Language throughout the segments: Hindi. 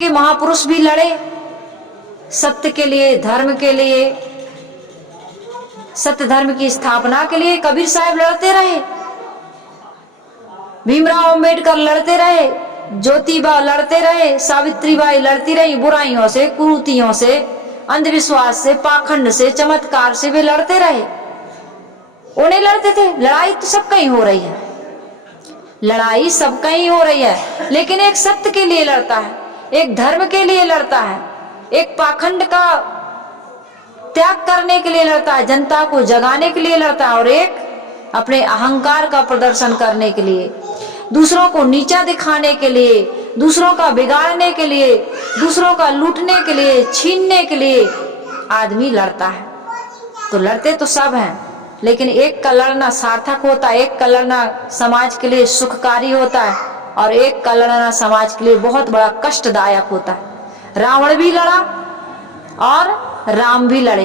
के महापुरुष भी लड़े सत्य के लिए, धर्म के लिए, सत्य धर्म की स्थापना के लिए। कबीर साहब लड़ते रहे, भीमराव अंबेडकर लड़ते रहे, ज्योतिबा लड़ते रहे, सावित्रीबाई लड़ती रही बुराइयों से, कुरीतियों से, अंधविश्वास से, पाखंड से, चमत्कार से वे लड़ते रहे। उन्हें लड़ते थे। लड़ाई तो सब कहीं हो रही है, लड़ाई सब कहीं हो रही है, लेकिन एक सत्य के लिए लड़ता है, एक धर्म के लिए लड़ता है, एक पाखंड का त्याग करने के लिए लड़ता है, जनता को जगाने के लिए लड़ता है, और एक अपने अहंकार का प्रदर्शन करने के लिए, दूसरों को नीचा दिखाने के लिए, दूसरों का बिगाड़ने के लिए, दूसरों का लूटने के लिए, छीनने के लिए आदमी लड़ता है। तो लड़ते तो सब हैं, लेकिन एक का लड़ना सार्थक होता है, एक का लड़ना समाज के लिए सुखकारी होता है, और एक का लड़ना समाज के लिए बहुत बड़ा कष्टदायक होता है। रावण भी लड़ा और राम भी लड़े,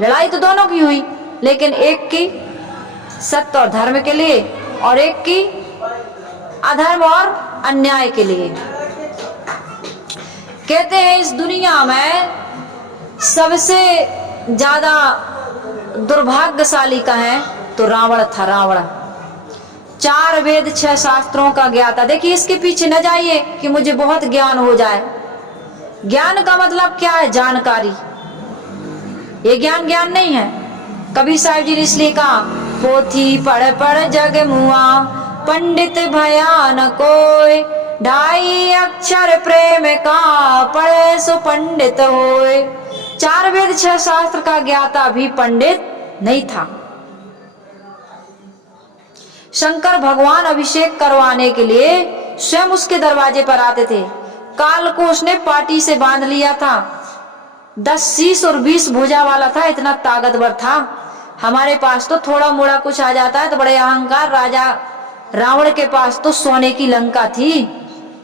लड़ाई तो दोनों की हुई, लेकिन एक की सत्य और धर्म के लिए और एक की अधर्म और अन्याय के लिए। कहते हैं इस दुनिया में सबसे ज्यादा दुर्भाग्यशाली कहें तो रावण था। रावण 4 वेद 6 शास्त्रों का ज्ञाता। देखिए इसके पीछे न जाइए कि मुझे बहुत ज्ञान हो जाए। ज्ञान का मतलब क्या है? जानकारी। ये ज्ञान ज्ञान नहीं है। कबीर साहब जी ने इसलिए कहा, पोथी पढ़ पढ़ जग मुआ, पंडित भया न कोय, 2.5 अक्षर प्रेम का, पढ़े सो पंडित होए। 4 वेद 6 शास्त्र का ज्ञाता भी पंडित नहीं था। शंकर भगवान अभिषेक करवाने के लिए स्वयं उसके दरवाजे पर आते थे। काल को उसने पाटी से बांध लिया था, 10 शीश और 20 भुजा वाला था, इतना ताकतवर था। हमारे पास तो थोड़ा मोड़ा कुछ आ जाता है तो बड़े अहंकार। राजा रावण के पास तो सोने की लंका थी,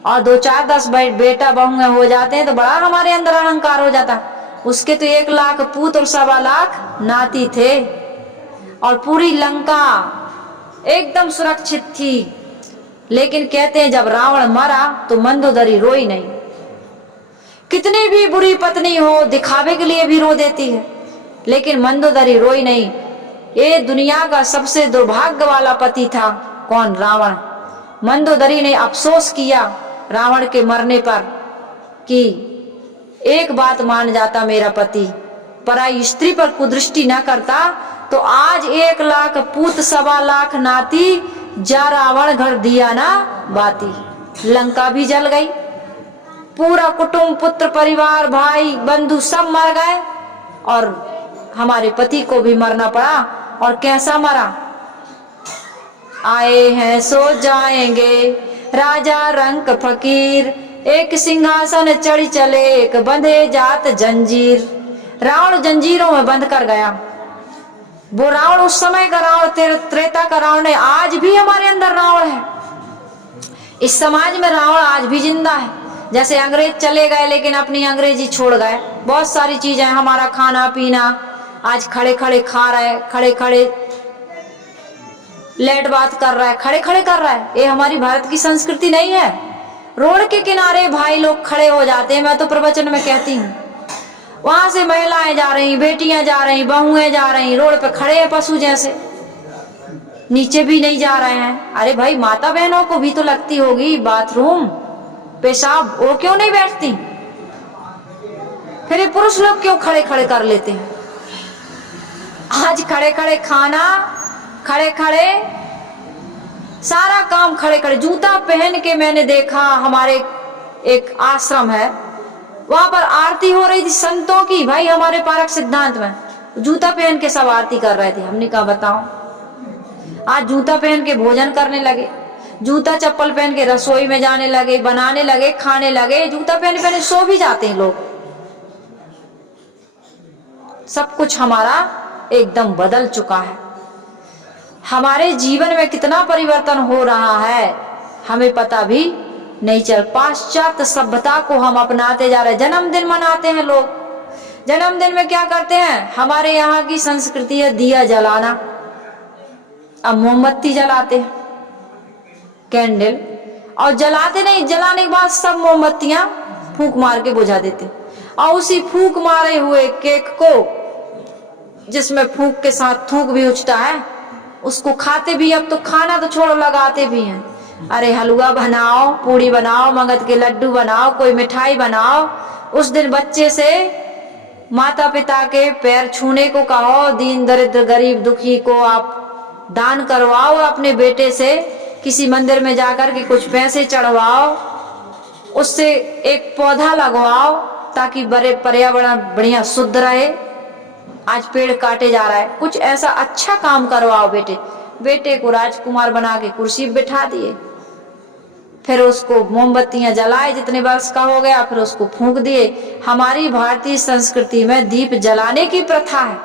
और 2 4 10 बेटा बहुएं हो जाते हैं तो बड़ा हमारे अंदर अहंकार हो जाता। उसके तो 1 लाख पूत और 1.25 लाख नाती थे, और पूरी लंका एकदम सुरक्षित थी। लेकिन कहते हैं जब रावण मरा तो मंदोदरी रोई नहीं। कितनी भी बुरी पत्नी हो, दिखावे के लिए भी रो देती है, लेकिन मंदोदरी रोई नहीं। ये दुनिया का सबसे दुर्भाग्य वाला पति था। कौन? रावण। मंदोदरी ने अफसोस किया रावण के मरने पर कि एक बात मान जाता मेरा पति, पराई स्त्री पर कुदृष्टि न करता, तो आज 1 लाख पूत 1.25 लाख नाती, जा रावण घर दिया ना बाती। लंका भी जल गई, पूरा कुटुंब, पुत्र परिवार, भाई बंधु सब मर गए, और हमारे पति को भी मरना पड़ा। और कैसा मरा? आए हैं सो जाएंगे, राजा रंक फकीर, एक सिंहासन चढ़ी चले, एक बंधे जात जंजीर। रावण जंजीरों में बंद कर गया। वो रावण उस समय का रावण, त्रेता का रावण है। आज भी हमारे अंदर रावण है, इस समाज में रावण आज भी जिंदा है। जैसे अंग्रेज चले गए लेकिन अपनी अंग्रेजी छोड़ गए, बहुत सारी चीजें, हमारा खाना पीना आज खड़े खड़े खा रहे, खड़े खड़े लेट बात कर रहा है, खड़े खड़े कर रहा है। ये हमारी भारत की संस्कृति नहीं है। रोड के किनारे भाई लोग खड़े हो जाते हैं, मैं तो प्रवचन में कहती हूँ, वहां से महिलाएं जा रही, बेटियां जा रही, बहुएं जा रही, रोड पे खड़े हैं पशु जैसे, नीचे भी नहीं जा रहे हैं। अरे भाई, माता बहनों को भी तो लगती होगी बाथरूम, पेशाब, वो क्यों नहीं बैठती? फिर ये पुरुष लोग क्यों खड़े खड़े कर लेते हैं? आज खड़े खड़े खाना, खड़े खड़े सारा काम, खड़े खड़े। जूता पहन के मैंने देखा, हमारे एक आश्रम है, वहां पर आरती हो रही थी संतों की। भाई हमारे पारक सिद्धांत में जूता पहन के सब आरती कर रहे थे। हमने कहा बताओ, आज जूता पहन के भोजन करने लगे, जूता चप्पल पहन के रसोई में जाने लगे, बनाने लगे, खाने लगे, जूता पहने पहने सो भी जाते हैं लोग। सब कुछ हमारा एकदम बदल चुका है। हमारे जीवन में कितना परिवर्तन हो रहा है हमें पता भी नहीं चल। पाश्चात्य सभ्यता को हम अपनाते जा रहे हैं। जन्मदिन मनाते हैं लोग, जन्मदिन में क्या करते हैं? हमारे यहाँ की संस्कृति है दिया जलाना, अब मोमबत्ती जलाते हैं, कैंडल, और जलाते नहीं, जलाने के बाद सब मोमबत्तियां फूंक मार के बुझा देते। और उसी फूंक मारे हुए केक को, जिसमें फूंक के साथ थूक भी उछता है, उसको खाते भी। अब तो खाना तो छोड़ो, लगाते भी हैं। अरे हलवा बनाओ, पूड़ी बनाओ, मगध के लड्डू बनाओ, कोई मिठाई बनाओ। उस दिन बच्चे से माता पिता के पैर छूने को कहो, दीन दरिद्र गरीब दुखी को आप दान करवाओ, अपने बेटे से किसी मंदिर में जाकर के कुछ पैसे चढ़वाओ, उससे एक पौधा लगवाओ ताकि बड़े पर्यावरण बढ़िया शुद्ध रहे। आज पेड़ काटे जा रहा है, कुछ ऐसा अच्छा काम करवाओ। बेटे को राजकुमार बना के कुर्सी पे बिठा दिए, फिर उसको मोमबत्तियां जलाए, जितने वर्ष का हो गया फिर उसको फूंक दिए। हमारी भारतीय संस्कृति में दीप जलाने की प्रथा है,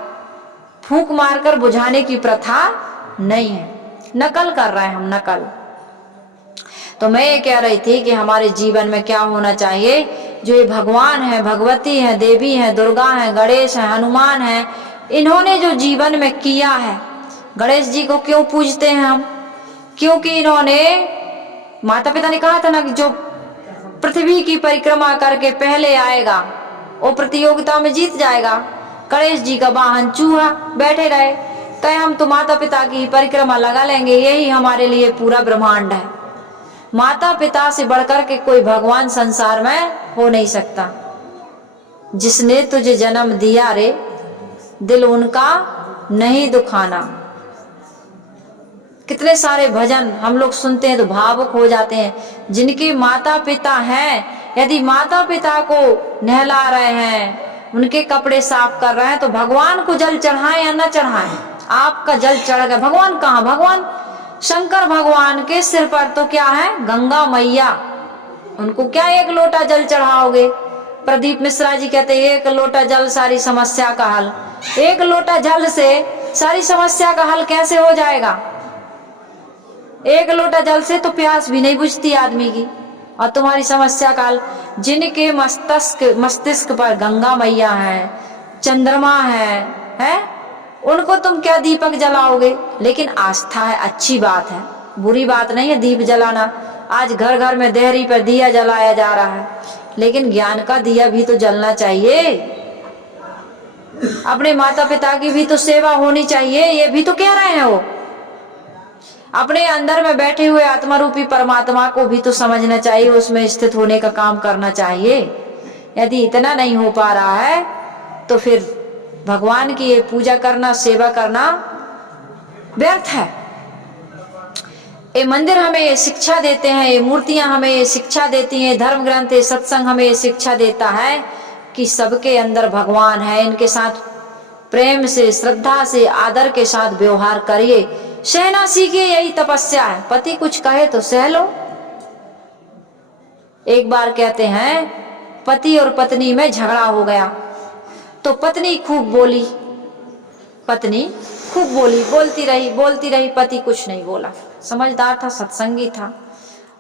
फूंक मारकर बुझाने की प्रथा नहीं है। नकल कर रहे हैं हम, नकल। तो मैं ये कह रही थी कि हमारे जीवन में क्या होना चाहिए, जो ये भगवान है, भगवती है, देवी है, दुर्गा है, गणेश है, हनुमान है, इन्होंने जो जीवन में किया है। गणेश जी को क्यों पूजते हैं हम? क्योंकि इन्होंने, माता पिता ने कहा था ना कि जो पृथ्वी की परिक्रमा करके पहले आएगा वो प्रतियोगिता में जीत जाएगा। गणेश जी का वाहन चूहा बैठे रहे, कहे हम तो माता पिता की परिक्रमा लगा लेंगे, यही हमारे लिए पूरा ब्रह्मांड है। माता पिता से बढ़कर के कोई भगवान संसार में हो नहीं सकता। जिसने तुझे जन्म दिया रे, दिल उनका नहीं दुखाना। कितने सारे भजन हम लोग सुनते हैं तो भावुक हो जाते हैं। जिनके माता पिता हैं, यदि माता पिता को नहला रहे हैं, उनके कपड़े साफ कर रहे हैं, तो भगवान को जल चढ़ाएं या न चढ़ाएं, आपका जल चढ़ गया। भगवान कहाँ? भगवान शंकर भगवान के सिर पर तो क्या है? गंगा मैया। उनको क्या एक लोटा जल चढ़ाओगे? प्रदीप मिश्रा जी कहते हैं एक लोटा जल सारी समस्या का हल। एक लोटा जल से सारी समस्या का हल कैसे हो जाएगा? एक लोटा जल से तो प्यास भी नहीं बुझती आदमी की, और तुम्हारी समस्या का हल। जिनके मस्तिष्क पर गंगा मैया है, चंद्रमा है, उनको तुम क्या दीपक जलाओगे? लेकिन आस्था है, अच्छी बात है, बुरी बात नहीं है दीप जलाना। आज घर घर में देहरी पर दिया जलाया जा रहा है, लेकिन ज्ञान का दिया भी तो जलना चाहिए। अपने माता पिता की भी तो सेवा होनी चाहिए, ये भी तो कह रहे हैं वो। अपने अंदर में बैठे हुए आत्मा रूपी परमात्मा को भी तो समझना चाहिए, उसमें स्थित होने का काम करना चाहिए। यदि इतना नहीं हो पा रहा है तो फिर भगवान की ये पूजा करना, सेवा करना व्यर्थ है। ये मंदिर हमें ये शिक्षा देते हैं, ये मूर्तियां हमें ये शिक्षा देती हैं, धर्म ग्रंथ, सत्संग हमें ये शिक्षा देता है कि सबके अंदर भगवान है। इनके साथ प्रेम से, श्रद्धा से, आदर के साथ व्यवहार करिए। सहना सीखिए, यही तपस्या है। पति कुछ कहे तो सह लो। एक बार कहते हैं पति और पत्नी में झगड़ा हो गया, तो पत्नी खूब बोली, बोलती रही, पति कुछ नहीं बोला। समझदार था, सत्संगी था,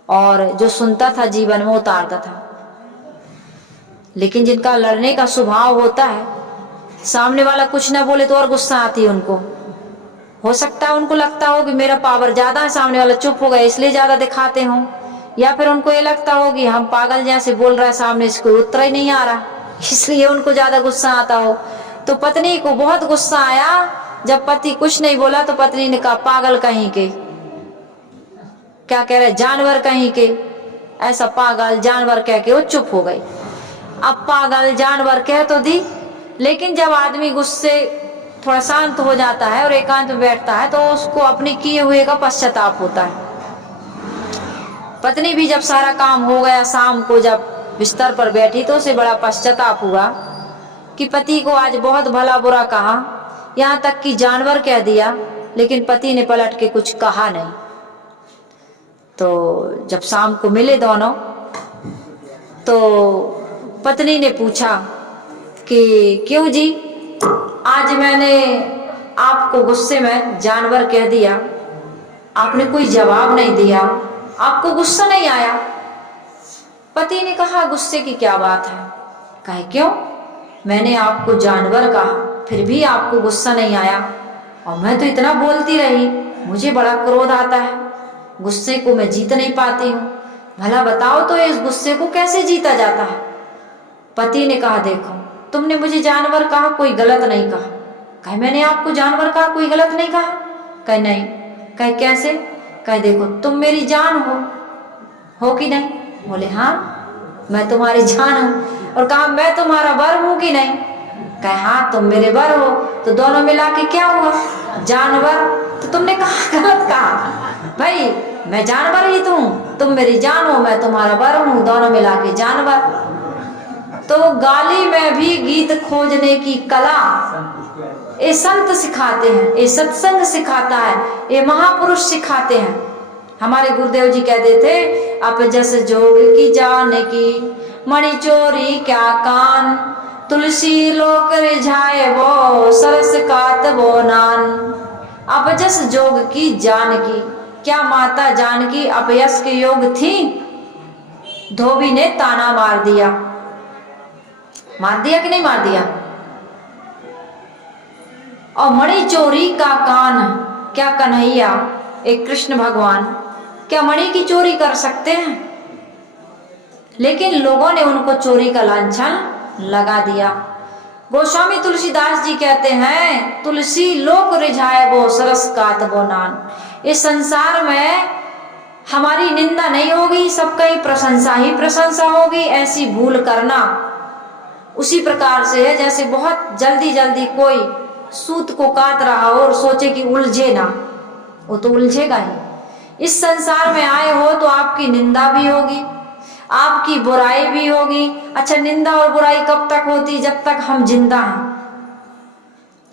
और जो सुनता था जीवन में उतारता था। लेकिन जिनका लड़ने का स्वभाव होता है, सामने वाला कुछ ना बोले तो और गुस्सा आती है उनको। हो सकता है उनको लगता हो कि मेरा पावर ज्यादा है, सामने वाला चुप हो गया इसलिए ज्यादा दिखाते हो, या फिर उनको ये लगता हो कि हम पागल जैसे बोल रहा है, सामने से कोई उत्तर ही नहीं आ रहा, इसलिए उनको ज्यादा गुस्सा आता हो। तो पत्नी को बहुत गुस्सा आया जब पति कुछ नहीं बोला, तो पत्नी ने कहा पागल कहीं के, क्या कह रहे, जानवर कहीं के, ऐसा पागल जानवर कह के वो चुप हो गई। अब पागल जानवर कह तो दी, लेकिन जब आदमी गुस्से थोड़ा शांत हो जाता है और एकांत में बैठता है तो उसको अपने किए हुए का पश्चाताप होता है। पत्नी भी जब सारा काम हो गया, शाम को जब बिस्तर पर बैठी तो उसे बड़ा पश्चाताप हुआ कि पति को आज बहुत भला बुरा कहा, यहाँ तक कि जानवर कह दिया, लेकिन पति ने पलट के कुछ कहा नहीं। तो जब शाम को मिले दोनों, तो पत्नी ने पूछा कि क्यों जी, आज मैंने आपको गुस्से में जानवर कह दिया, आपने कोई जवाब नहीं दिया, आपको गुस्सा नहीं आया? पति ने कहा गुस्से की क्या बात है? कहे क्यों, मैंने आपको जानवर कहा फिर भी आपको गुस्सा नहीं आया, और मैं तो इतना बोलती रही, मुझे बड़ा क्रोध आता है, गुस्से को मैं जीत नहीं पाती हूँ। भला बताओ तो इस गुस्से को कैसे जीता जाता है? पति ने कहा देखो तुमने मुझे जानवर कहा, कोई गलत नहीं कहा। कहे मैंने आपको जानवर कहा, कोई गलत नहीं कहा? कहे नहीं। कहे कैसे? कहे देखो तुम मेरी जान हो कि नहीं? बोले हाँ मैं तुम्हारी जान हूँ। और कहा मैं तुम्हारा वर हूँ कि नहीं? कहे हाँ तुम मेरे वर हो। तो दोनों मिला के क्या हुआ? जानवर। तो तुमने कहा गलत कहा भाई, मैं जानवर ही तो हूँ, तुम मेरी जान हो, मैं तुम्हारा वर हूँ, दोनों मिला के जानवर। तो गाली में भी गीत खोजने की कला ये संत सिखाते हैं, ये सत्संग सिखाता है, ये महापुरुष सिखाते हैं। हमारे गुरुदेव जी कहते थे अप जस जोग की जाने की, मणि चोरी क्या कान, तुलसी लोक रिझाए वो, सरस कात वो नान। अपजस जोग की जानकी, क्या माता जानकी अपयस के योग थी? धोबी ने ताना मार दिया कि नहीं मार दिया? और मणि चोरी का कान, क्या कन्हैया एक कृष्ण भगवान क्या मणि की चोरी कर सकते हैं? लेकिन लोगों ने उनको चोरी का लांछन लगा दिया। गोस्वामी तुलसीदास जी कहते हैं तुलसी लोक रिझाए वो, सरस कात वो नान। इस संसार में हमारी निंदा नहीं होगी, सबका ही प्रशंसा होगी। ऐसी भूल करना उसी प्रकार से है जैसे बहुत जल्दी जल्दी कोई सूत को काट रहा हो और सोचे कि उलझे ना, वो तो उलझेगा ही। इस संसार में आए हो तो आपकी निंदा भी होगी, आपकी बुराई भी होगी। अच्छा निंदा और बुराई कब तक होती? जब तक हम जिंदा हैं।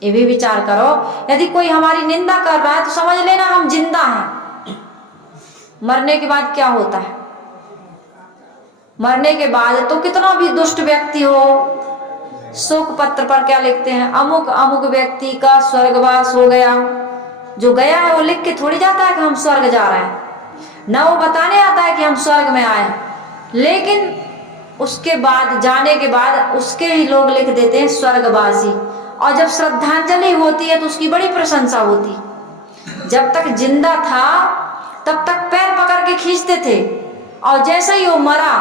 ये भी विचार करो, यदि कोई हमारी निंदा कर रहा है तो समझ लेना हम जिंदा हैं। मरने के बाद क्या होता है? मरने के बाद तो कितना भी दुष्ट व्यक्ति हो, शोक पत्र पर क्या लिखते हैं? अमुक अमुक व्यक्ति का स्वर्गवास हो गया। जो गया है वो लिख के थोड़ी जाता है कि हम स्वर्ग जा रहे हैं, ना वो बताने आता है कि हम स्वर्ग में आए। लेकिन उसके बाद, जाने के बाद उसके ही लोग लिख देते हैं स्वर्गवासी। और जब श्रद्धांजलि होती है तो उसकी बड़ी प्रशंसा होती। जब तक जिंदा था तब तक पैर पकड़ के खींचते थे, और जैसे ही वो मरा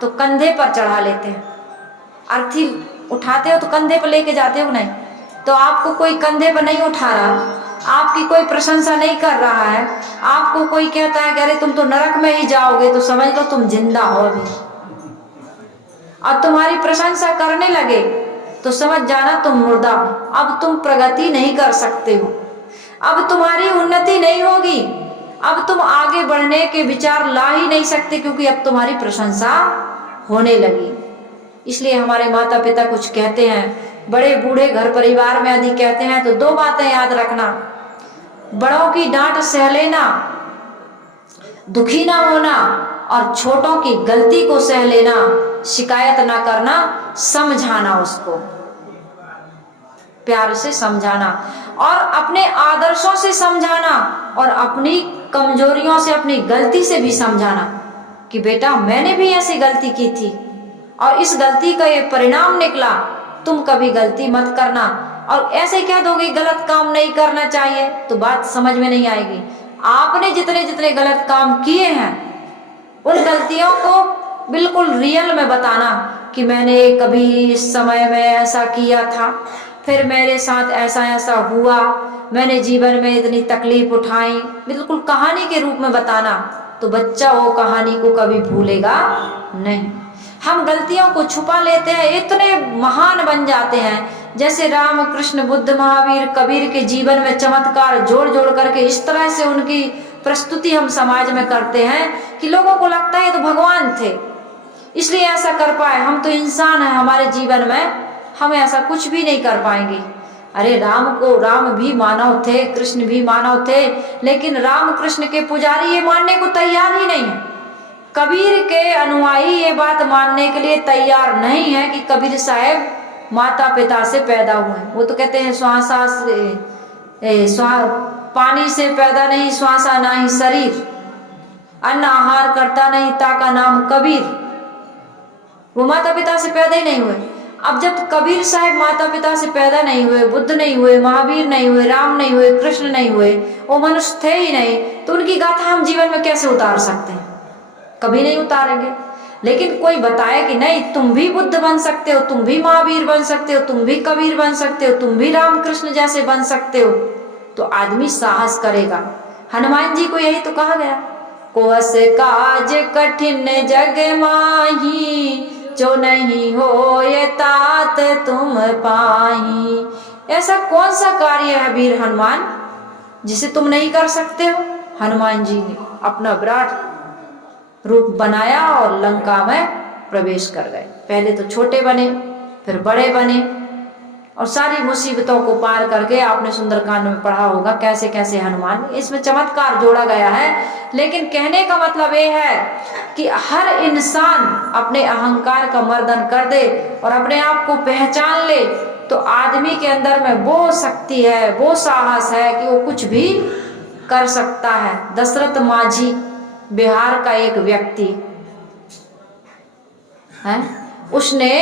तो कंधे पर चढ़ा लेते हैं। अर्थी उठाते हो तो कंधे पर लेके जाते हो नहीं? तो आपको कोई कंधे पर नहीं उठा रहा, आपकी कोई प्रशंसा नहीं कर रहा है, आपको कोई कहता है कि अरे तुम तो नरक में ही जाओगे, तो समझ लो तुम जिंदा हो अभी। और तुम्हारी प्रशंसा करने लगे तो समझ जाना तुम मुर्दा हो। अब तुम प्रगति नहीं कर सकते हो, अब तुम्हारी उन्नति नहीं होगी, अब तुम आगे बढ़ने के विचार ला ही नहीं सकते, क्योंकि अब तुम्हारी प्रशंसा होने लगी। इसलिए हमारे माता पिता कुछ कहते हैं, बड़े बूढ़े घर परिवार में यदि कहते हैं तो दो बातें याद रखना। बड़ों की डांट सह लेना, दुखी ना होना, और छोटों की गलती को सह लेना, शिकायत ना करना, समझाना, उसको प्यार से समझाना, और अपने आदर्शों से समझाना, और अपनी कमजोरियों से, अपनी गलती से भी समझाना कि बेटा मैंने भी ऐसी गलती की थी और इस गलती का ये परिणाम निकला, तुम कभी गलती मत करना। और ऐसे कह दोगे गलत काम नहीं करना चाहिए तो बात समझ में नहीं आएगी। आपने जितने जितने गलत काम किए हैं उन गलतियों को बिल्कुल रियल में बताना कि मैंने कभी इस समय में ऐसा किया था, फिर मेरे साथ ऐसा ऐसा हुआ, मैंने जीवन में इतनी तकलीफ उठाई, बिल्कुल कहानी के रूप में बताना। तो बच्चा वो कहानी को कभी भूलेगा नहीं। हम गलतियों को छुपा लेते हैं, इतने महान बन जाते हैं। जैसे राम कृष्ण बुद्ध महावीर कबीर के जीवन में चमत्कार जोड़ जोड़ करके इस तरह से उनकी प्रस्तुति हम समाज में करते हैं कि लोगों को लगता है तो भगवान थे, इसलिए ऐसा कर पाए। हम तो इंसान हैं, हमारे जीवन में हम ऐसा कुछ भी नहीं कर पाएंगे। अरे राम भी मानव थे, कृष्ण भी मानव थे, लेकिन राम कृष्ण के पुजारी ये मानने को तैयार ही नहीं है। कबीर के अनुयायी ये बात मानने के लिए तैयार नहीं है कि कबीर साहब माता पिता से पैदा हुए। वो तो कहते हैं श्वासा से पानी से पैदा नहीं, श्वासा ना ही शरीर, अन्न आहार करता नहीं ताका नाम कबीर। वो माता पिता से पैदा ही नहीं हुए। अब जब कबीर साहब माता पिता से पैदा नहीं हुए, बुद्ध नहीं हुए, महावीर नहीं हुए, राम नहीं हुए, कृष्ण नहीं हुए, वो मनुष्य थे ही नहीं, तो उनकी गाथा हम जीवन में कैसे उतार सकते हैं? कभी नहीं उतारेंगे। लेकिन कोई बताए कि नहीं तुम भी बुद्ध बन सकते हो, तुम भी महावीर बन सकते हो, तुम भी कबीर बन सकते हो, तुम भी रामकृष्ण जैसे बन सकते हो, तो आदमी साहस करेगा। हनुमान जी को यही तो कहा गया, कोस काज कठिन जग माही, जो नहीं हो ये तात तुम पाही। ऐसा कौन सा कार्य है वीर हनुमान जिसे तुम नहीं कर सकते हो? हनुमान जी ने अपना विराट रूप बनाया और लंका में प्रवेश कर गए। पहले तो छोटे बने, फिर बड़े बने, और सारी मुसीबतों को पार करके, आपने सुंदरकांड में पढ़ा होगा कैसे कैसे हनुमान, इसमें चमत्कार जोड़ा गया है। लेकिन कहने का मतलब ये है कि हर इंसान अपने अहंकार का मर्दन कर दे और अपने आप को पहचान ले, तो आदमी के अंदर में वो शक्ति है, वो साहस है कि वो कुछ भी कर सकता है। दशरथ माझी बिहार का एक व्यक्ति है, उसने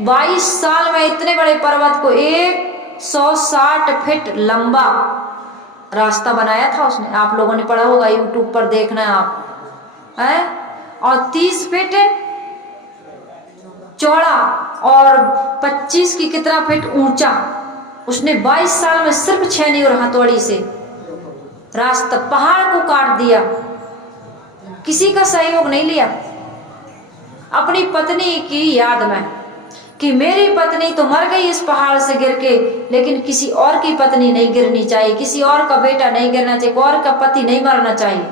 22 साल में इतने बड़े पर्वत को 160 फीट लंबा रास्ता बनाया था उसने। आप लोगों ने पढ़ा होगा, यूट्यूब पर देखना है आप, है, और 30 फीट चौड़ा और 25 की कितना फीट ऊंचा। उसने 22 साल में सिर्फ छेनी और हथौड़ी से रास्ता, पहाड़ को काट दिया, किसी का सहयोग नहीं लिया। अपनी पत्नी की याद में कि मेरी पत्नी तो मर गई इस पहाड़ से गिर के, लेकिन किसी और की पत्नी नहीं गिरनी चाहिए, किसी और का बेटा नहीं गिरना चाहिए, कोई और का पति नहीं मरना चाहिए।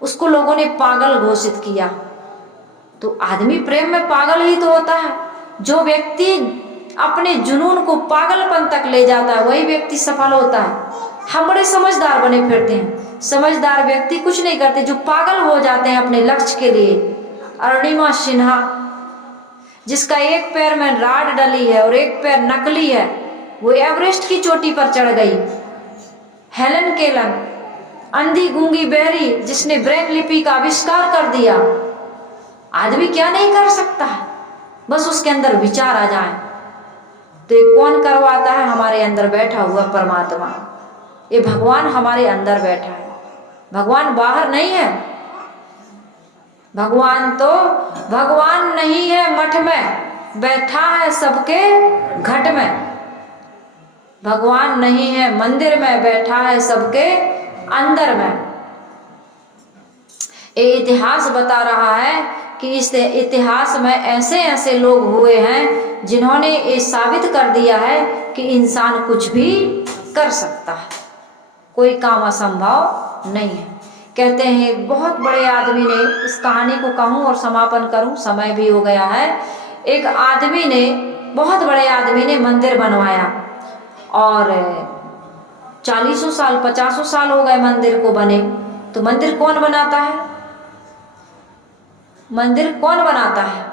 उसको लोगों ने पागल घोषित किया। तो आदमी प्रेम में पागल ही तो होता है। जो व्यक्ति अपने जुनून को पागलपन तक ले जाता है वही व्यक्ति सफल होता है। हम बड़े समझदार बने फिरते हैं, समझदार व्यक्ति कुछ नहीं करते, जो पागल हो जाते हैं अपने लक्ष्य के लिए। अरुणिमा सिन्हा, जिसका एक पैर में राड डली है और एक पैर नकली है, वो एवरेस्ट की चोटी पर चढ़ गई। हेलन केलन, अंधी गूंगी बहरी, जिसने ब्रेन लिपि का आविष्कार कर दिया। आदमी क्या नहीं कर सकता है, बस उसके अंदर विचार आ जाए। तो ये कौन करवाता है? हमारे अंदर बैठा हुआ परमात्मा। ये भगवान हमारे अंदर बैठा है, भगवान बाहर नहीं है। भगवान नहीं है मठ में, बैठा है सबके घट में। भगवान नहीं है मंदिर में, बैठा है सबके अंदर में। ये इतिहास बता रहा है कि इस इतिहास में ऐसे ऐसे लोग हुए हैं जिन्होंने ये साबित कर दिया है कि इंसान कुछ भी कर सकता है, कोई काम असंभव नहीं है। कहते हैं एक बहुत बड़े आदमी ने, इस कहानी को कहूँ और समापन करूँ, समय भी हो गया है। एक आदमी ने, बहुत बड़े आदमी ने मंदिर बनवाया और 40 साल 50 साल हो गए मंदिर को बने। तो मंदिर कौन बनाता है? मंदिर कौन बनाता है?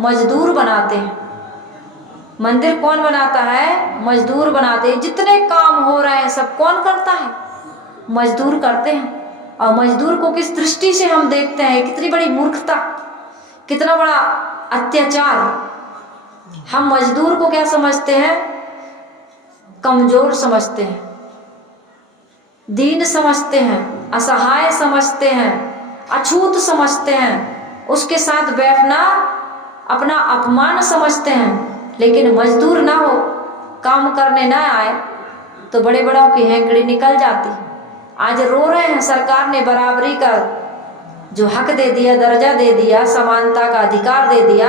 मजदूर बनाते हैं। मंदिर कौन बनाता है? मजदूर बनाते हैं। जितने काम हो रहे हैं सब कौन करता है? मजदूर करते हैं। और मजदूर को किस दृष्टि से हम देखते हैं, कितनी बड़ी मूर्खता, कितना बड़ा अत्याचार। हम मजदूर को क्या समझते हैं? कमजोर समझते हैं, दीन समझते हैं, असहाय समझते हैं, अछूत समझते हैं। उसके साथ बैठना अपना अपमान समझते हैं। लेकिन मजदूर ना हो, काम करने ना आए तो बड़े बड़ों की हैंकड़ी निकल जाती। आज रो रहे हैं, सरकार ने बराबरी का जो हक दे दिया, दर्जा दे दिया, समानता का अधिकार दे दिया।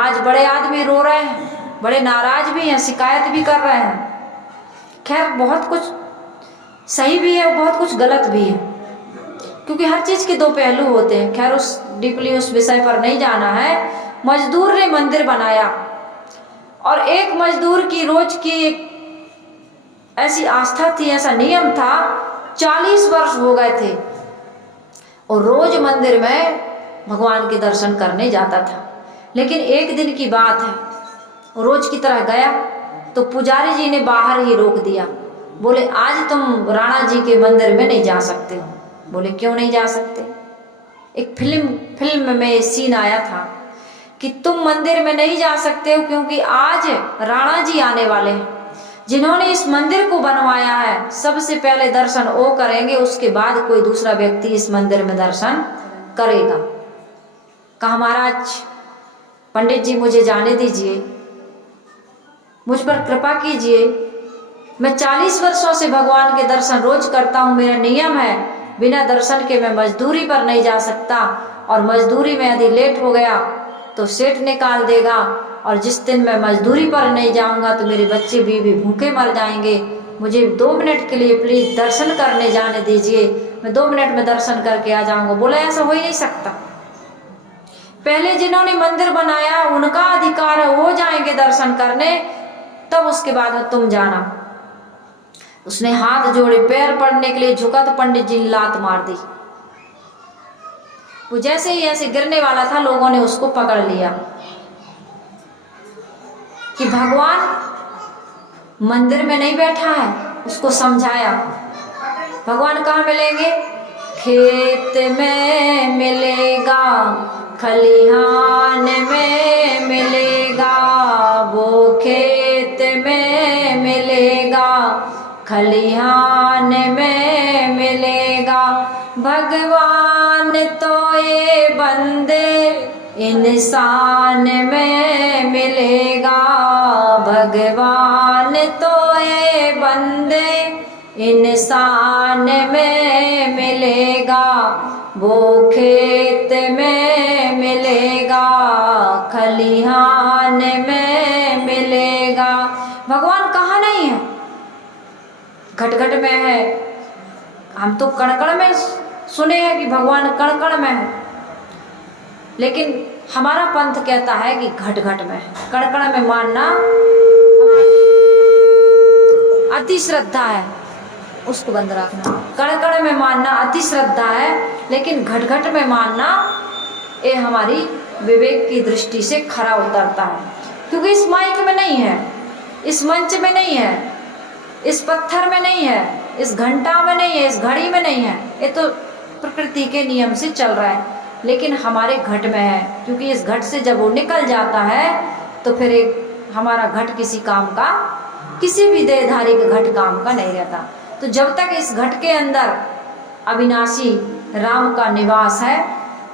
आज बड़े आदमी रो रहे हैं, बड़े नाराज भी हैं, शिकायत भी कर रहे हैं। खैर बहुत कुछ सही भी है, बहुत कुछ गलत भी है, क्योंकि हर चीज के दो पहलू होते हैं। खैर उस डीपली उस विषय पर नहीं जाना है। मजदूर ने मंदिर बनाया और एक मजदूर की रोज की एक ऐसी आस्था थी, ऐसा नियम था, 40 वर्ष हो गए थे और रोज मंदिर में भगवान के दर्शन करने जाता था। लेकिन एक दिन की बात है, रोज की तरह गया तो पुजारी जी ने बाहर ही रोक दिया। बोले आज तुम राणा जी के मंदिर में नहीं जा सकते हो। बोले क्यों नहीं जा सकते? एक फिल्म में सीन आया था कि तुम मंदिर में नहीं जा सकते हो क्योंकि आज राणा जी आने वाले हैं, जिन्होंने इस मंदिर को बनवाया है। सबसे पहले दर्शन वो करेंगे, उसके बाद कोई दूसरा व्यक्ति इस मंदिर में दर्शन करेगा। कहा महाराज पंडित जी मुझे जाने दीजिए, मुझ पर कृपा कीजिए, मैं 40 वर्षों से भगवान के दर्शन रोज करता हूँ, मेरा नियम है बिना दर्शन के मैं मजदूरी पर नहीं जा सकता, और मजदूरी में यदि लेट हो गया तो सेठ निकाल देगा, और जिस दिन मैं मजदूरी पर नहीं जाऊंगा तो मेरे बच्चे बीवी भूखे मर जाएंगे, मुझे 2 मिनट के लिए प्लीज दर्शन करने जाने दीजिए, मैं 2 मिनट में दर्शन करके आ जाऊंगा। बोला ऐसा हो ही नहीं सकता, पहले जिन्होंने मंदिर बनाया उनका अधिकार है, वो जाएंगे दर्शन करने, तब उसके बाद में तुम जाना। उसने हाथ जोड़े, पैर पड़ने के लिए झुका तो पंडित जी ने लात मार दी। वो जैसे ही ऐसे गिरने वाला था, लोगों ने उसको पकड़ लिया कि भगवान मंदिर में नहीं बैठा है, उसको समझाया। भगवान कहाँ मिलेंगे? खेत में मिलेगा, खलिहान में मिलेगा, वो खेत में मिलेगा, खलिहान में मिलेगा। भगवान तो ये बंदे इंसान में मिलेगा, भगवान तो ये बंदे इंसान में मिलेगा, वो खेत में मिलेगा, खलिहान में मिलेगा। भगवान कहाँ नहीं है? घट घट में है। हम तो कण कण में सुने हैं कि भगवान कण कण में है, लेकिन हमारा पंथ कहता है कि घट घट में है। कण कण में मानना अति श्रद्धा है, उसको बंद रखना। कण कण में मानना अति श्रद्धा है, लेकिन घट घट में मानना ये हमारी विवेक की दृष्टि से खरा उतरता है, क्योंकि इस माइक में नहीं है, इस मंच में नहीं है, इस पत्थर में नहीं है, इस घंटा में नहीं है, इस घड़ी में नहीं है, ये तो प्रकृति के नियम से चल रहा है, लेकिन हमारे घट में है। क्योंकि इस घट से जब वो निकल जाता है तो फिर एक हमारा घट किसी काम का, किसी भी देहधारी के घट काम का नहीं रहता। तो जब तक इस घट के अंदर अविनाशी राम का निवास है,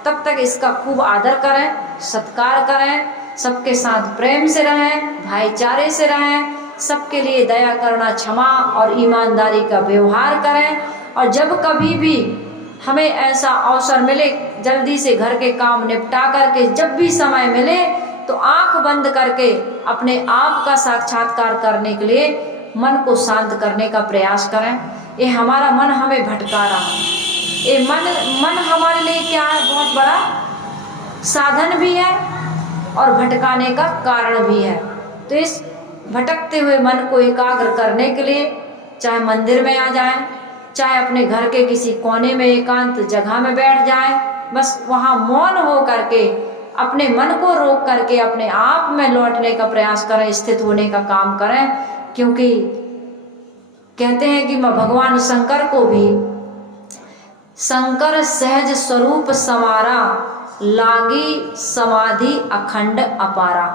तब तक इसका खूब आदर करें, सत्कार करें, सबके साथ प्रेम से रहें, भाईचारे से रहें, सबके लिए दया करना, क्षमा और ईमानदारी का व्यवहार करें। और जब कभी भी हमें ऐसा अवसर मिले, जल्दी से घर के काम निपटा करके जब भी समय मिले तो आंख बंद करके अपने आप का साक्षात्कार करने के लिए मन को शांत करने का प्रयास करें। ये हमारा मन हमें भटका रहा है, ये मन हमारे लिए क्या है? बहुत बड़ा साधन भी है और भटकाने का कारण भी है। तो इस भटकते हुए मन को एकाग्र करने के लिए चाहे मंदिर में आ जाएं, चाहे अपने घर के किसी कोने में एकांत जगह में बैठ जाएं, बस वहाँ मौन हो करके अपने मन को रोक करके अपने आप में लौटने का प्रयास करें, स्थित होने का काम करें। क्योंकि कहते हैं कि भगवान शंकर को भी शंकर सहज स्वरूप समारा, लागी समाधि अखंड अपारा।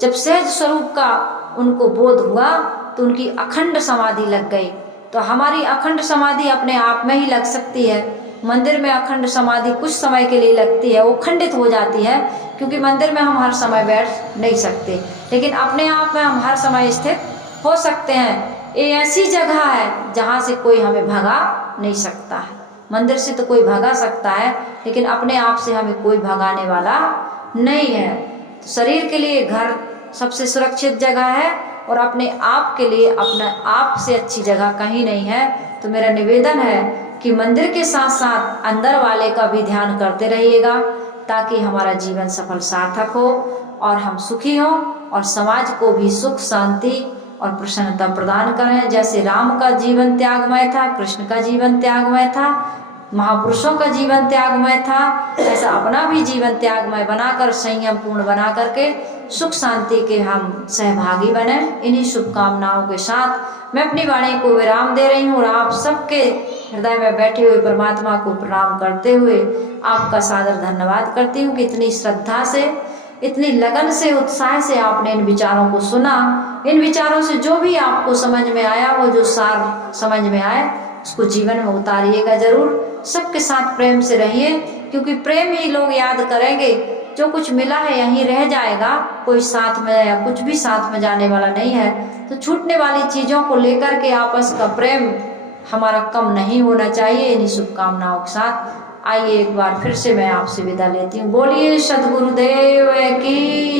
जब सहज स्वरूप का उनको बोध हुआ तो उनकी अखंड समाधि लग गई। तो हमारी अखंड समाधि अपने आप में ही लग सकती है। मंदिर में अखंड समाधि कुछ समय के लिए लगती है, वो खंडित हो जाती है, क्योंकि मंदिर में हम हर समय बैठ नहीं सकते, लेकिन अपने आप में हम हर समय स्थित हो सकते हैं। ये ऐसी जगह है जहाँ से कोई हमें भगा नहीं सकता है। मंदिर से तो कोई भगा सकता है, लेकिन अपने आप से हमें कोई भगाने वाला नहीं है। तो शरीर के लिए घर सबसे सुरक्षित जगह है और अपने आप के लिए अपने आप से अच्छी जगह कहीं नहीं है। तो मेरा निवेदन है कि मंदिर के साथ साथ अंदर वाले का भी ध्यान करते रहिएगा, ताकि हमारा जीवन सफल सार्थक हो और हम सुखी हों और समाज को भी सुख, शांति और प्रसन्नता प्रदान करें। जैसे राम का जीवन त्यागमय था, कृष्ण का जीवन त्यागमय था, महापुरुषों का जीवन त्यागमय था, ऐसा अपना भी जीवन त्यागमय बनाकर, संयम पूर्ण बना करके सुख शांति के हम सहभागी बने। इन्हीं शुभकामनाओं के साथ मैं अपनी वाणी को विराम दे रही हूँ और आप सबके हृदय में बैठे हुए परमात्मा को प्रणाम करते हुए आपका सादर धन्यवाद करती हूँ कि इतनी श्रद्धा से, इतनी लगन से, उत्साह से आपने इन विचारों को सुना। इन विचारों से जो भी आपको समझ में आया, वो जो सार समझ में आए, उसको जीवन में उतारिएगा जरूर। सबके साथ प्रेम से रहिए। क्योंकि प्रेम ही लोग याद करेंगे। जो कुछ मिला है यहीं रह जाएगा, कोई साथ में या कुछ भी साथ में जाने वाला नहीं है। तो छूटने वाली चीज़ों को लेकर के आपस का प्रेम हमारा कम नहीं होना चाहिए। इन्हीं शुभकामनाओं के साथ आइए एक बार फिर से मैं आपसे विदा लेती हूँ। बोलिए सद्गुरुदेव की।